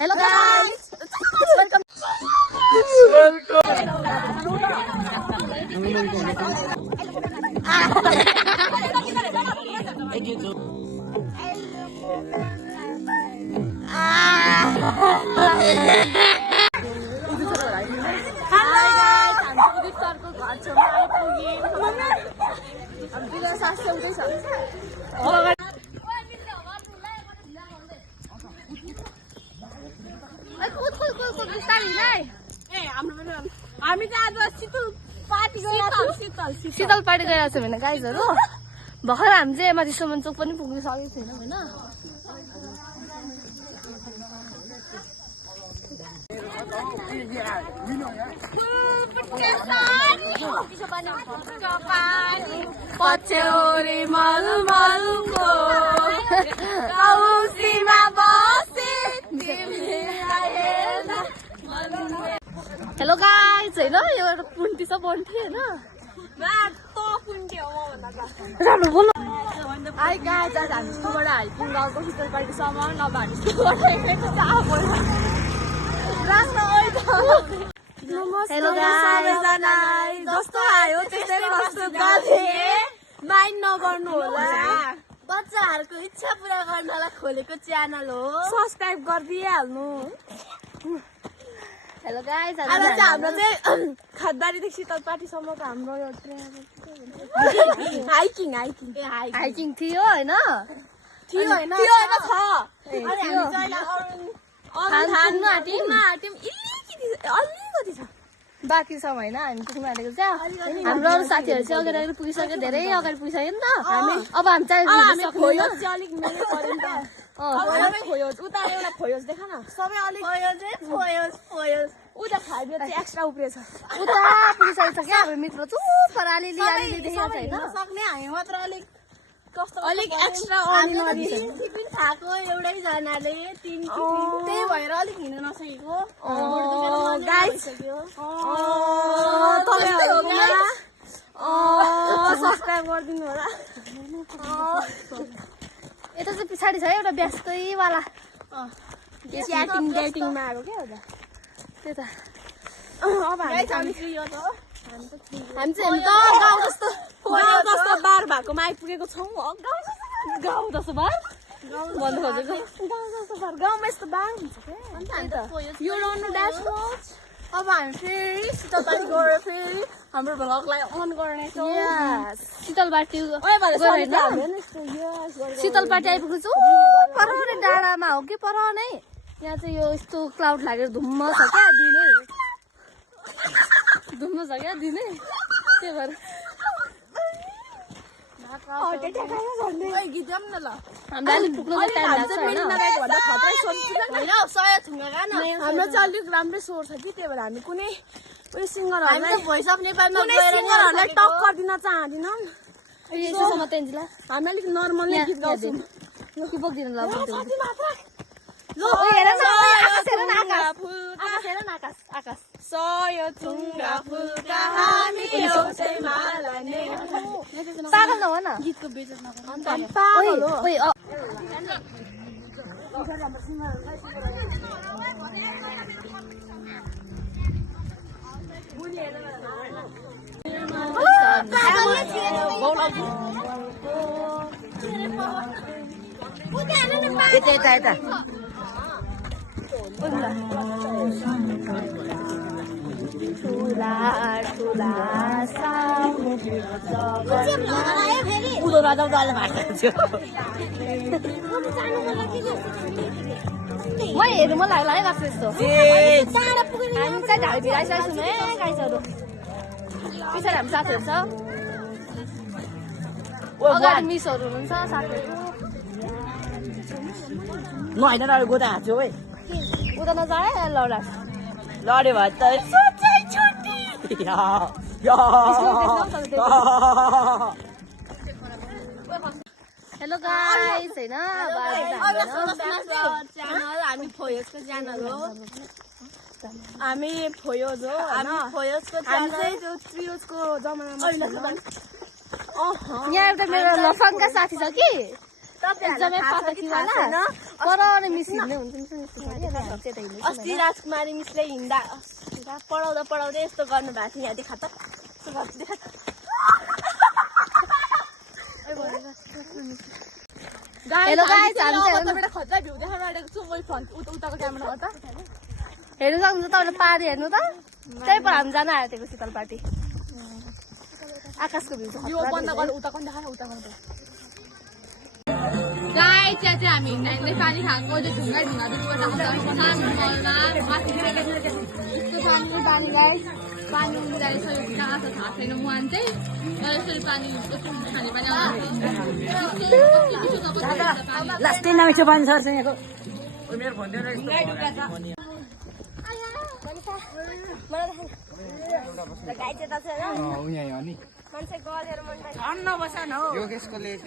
Hello guys! Welcome! शीतल party गइरहेको छ भने गाइजहरु भर्खर हामी चाहिँ एमआरटी सुमन चोक पनि पुग्न सकेको छैन हैन पछ्यौरी मलमलको औसीमा बसे तिमीलाई हेर्न हेलो गाइज हैन यो एउटा पुन्टी छ बन्टी हैन माटो पुन्टी हो राम्रो बोल्नु हाई गाइज आज हामी स्कुलबाट हाइकिङ गएको शीतल पार्टीसम्म नभए हामी स्कुलबाट एक्लैको चाह हेलो सबैजना जस्तो आयो त्यस्तै प्रस्तुत गर्थे माइन्ड नगर्नु होला बच्चाहरूको इच्छा पुरा गर्नलाई खोलेको च्यानल हो सब्स्क्राइब गरिदिइहाल्नु हेलो गाइज आज हाम्रो चाहिँ खतबारीदेखि शीतल पार्टीसम्मको हाम्रो यो हाइकिङ थियो हैन अलिकति छ बाँकी छ हैन हामी पुग्न आँटेको छ हाम्रो अरू साथीहरू चाहिँ अगाडि पुगिसक्यो धेरै अगाडि पुगिसक्यो नि त अब हामी चाहिँ उता एउटा फोयोज देख न सबै अलिक उता 5 चाहिँ एक्स्ट्रा उब्रेछ उता पुगिसकेको छ क्या हाम्रो मित्र चुप अलिअलि देखेको छ हैन सक्ने हामी मात्र अलिक कस्तो अलिक एक्स्ट्रा अर्डिनरी टिफिन खाएको एउटै जनाले 3 त्यही भएर अलिक हिँड्न नसकेको गाइस सब्स्क्राइब गरिदिनु होला यता चाहिँ पछाडि छ एउटा व्यस्तैवाला च्याटिङमा आएको क्या एउटा त्यही त अब हामी चाहिँ गाउँ जस्तो बार भएकोमा आइपुगेको छौँ गाउँ जस्तो बार भन्नु खोजेको गाउँमा यस्तो बार हुन्छ क्या यो रन ड्यासबोर्ड अब हामी फेरि शीतल पार्टी गएर फेरि हाम्रो भ्लगलाई अन गर्नेछौँ शीतल पार्टी शीतल पार्टी आइपुग्नु छु पर डाँडामा हो कि पर नै यहाँ चाहिँ यो यस्तो क्लाउड लागेर धुम्म छ क्या दिनै धुम्म छ क्या दिनै त्यही भएर हाम्रो चाहिँ अलिक राम्रै स्वर छ कि त्यही भएर हामी कुनै उयो सिङ्गरहरूलाई टक्कर दिन चाहँदैनौँ हामी अलिक नर्मल गीत गाउँछौँ पागल नहो न गीतको बेइज्जत म हेर्नु मन लाग्यो गर्छु यस्तो हामी चाहिँ ढाडी भिराइसकेको छौँ है गाइसहरू पछाडि हामी साथीहरू छ अगाडि मिसहरू हुनुहुन्छ साथीहरू म होइन र गोदा हाँच्यो है उता नजाडे लौडा लड्यो भने त हेलो गाइस हैन हामी फोयोजको च्यानल हो हामी फोयोज हो हामी फोयोजको हामी चाहिँ त्यो ट्रियोजको जमानामा यहाँ एउटा मेरो लफङ्गा साथी छ कि एकदमै पाएको थियो होइन तर मिस हिँड्ने हुन्छ अस्ति राजकुमारी मिसले हिँड्दा पढाउँदा पढाउँदै यस्तो गर्नु भएको थियो यहाँदेखि खतम हेलो गाइस हामी चाहिँ खतरा भ्यू देखाउन आँटेको छु मैले फ्रन्ट उताको क्यामेरामा त हेर्नु सक्नुहुन्छ तपाईँले पारी हेर्नु त त्यही पर हामी जान आँटेको शीतल पार्टी आकाशको भ्यू यो बन्द गरेर उताको पनि देखाएर उताको गाई चाहिँ हामी हिँड्दै पानी खाएको ढुङ्गा ढुङ्गा दुईवटा पानी गाई पानी उम्रिरहेछ यो कहाँ छ थाहा छैन मुहान चाहिँ तर यसरी पानी खाने पनि लास्टै नमिठो पानी सर्छ यहाँको मान्छे गलेर अन्न बसान हो यो केसको लेट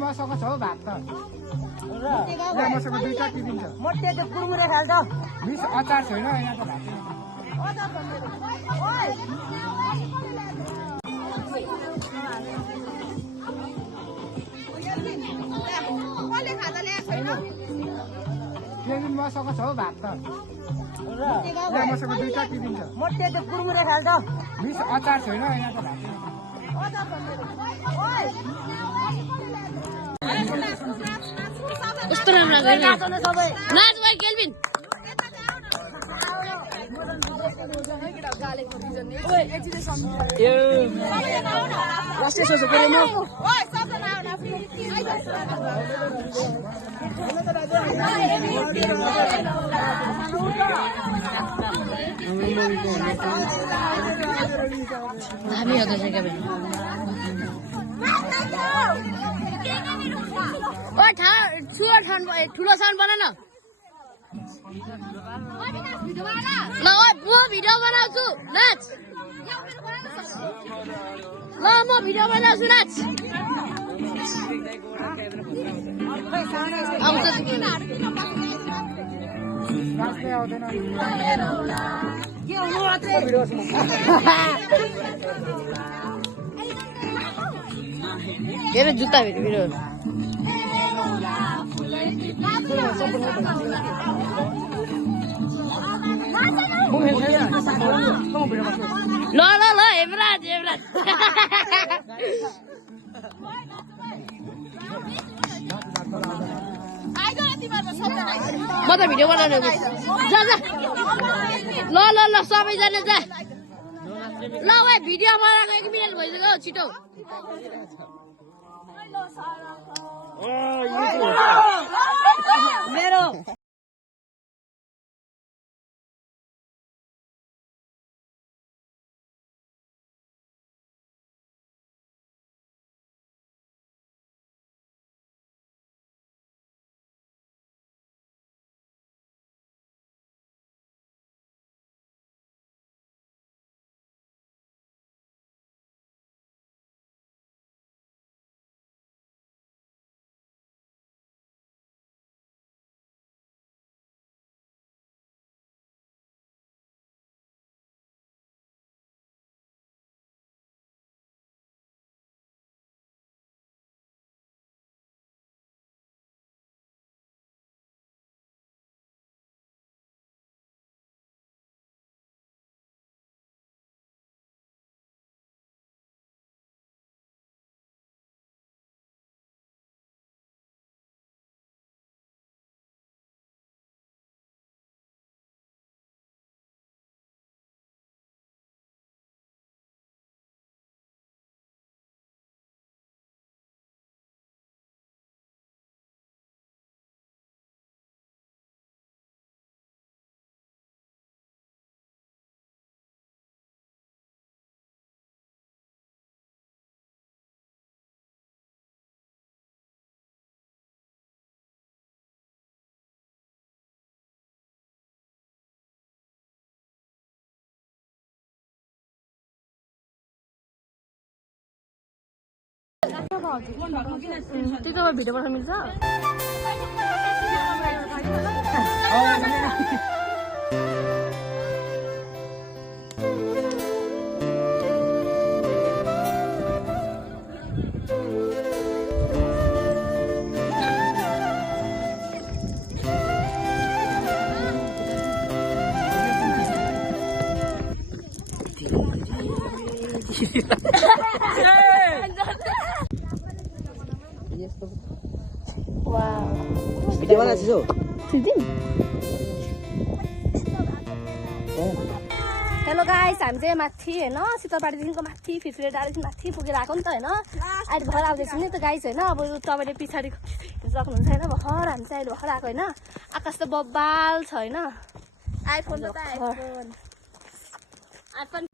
मसँग छ हौ भात त मसँग दुईटा दिन्छ मोटे त्यो कुरमुरे खाल्छ मिस अचार छैन यहाँ त भात मसँग छ हौ भात त मसँग दुईटा दिन्छ मोटे त्यो कुरमुरे खाल्छ मिस अचार छैन यहाँ त भात कस्तो राम्रो नाच भाइ केल्भिन लास्टै सोच्नु पऱ्यो म हामी हो त्यसै के ठुलो साउन्ड बना न ल म भिडियो बनाउँछु नाच ल म भिडियो बनाउँछु नाच हेर जुत्ता भिडियो ल ल ल हेमराज हेमराज म त भिडियो बनाउनु जा जा ल ल ल सबैजना जा ल भाइ भिडियो बनाएको 1 मिनट भइसक्यो छिटो मेरो त्यो भिडियो पठाउनु मिल्छ भिडियो बनाएको छु हेलो गाइस हामी चाहिँ माथि होइन शीतलपाटीदेखिको माथि फिफ्रे डाँडादेखि माथि पुगेर आएको नि त होइन अहिले भर्खर आउँदैछौँ नि त गाइस होइन अब तपाईँले पछाडि सक्नुहुन्छ होइन भर्खर हामी चाहिँ अहिले भर्खर आएको होइन आकाश त बब्बाल छ होइन आइफोन त आइफोन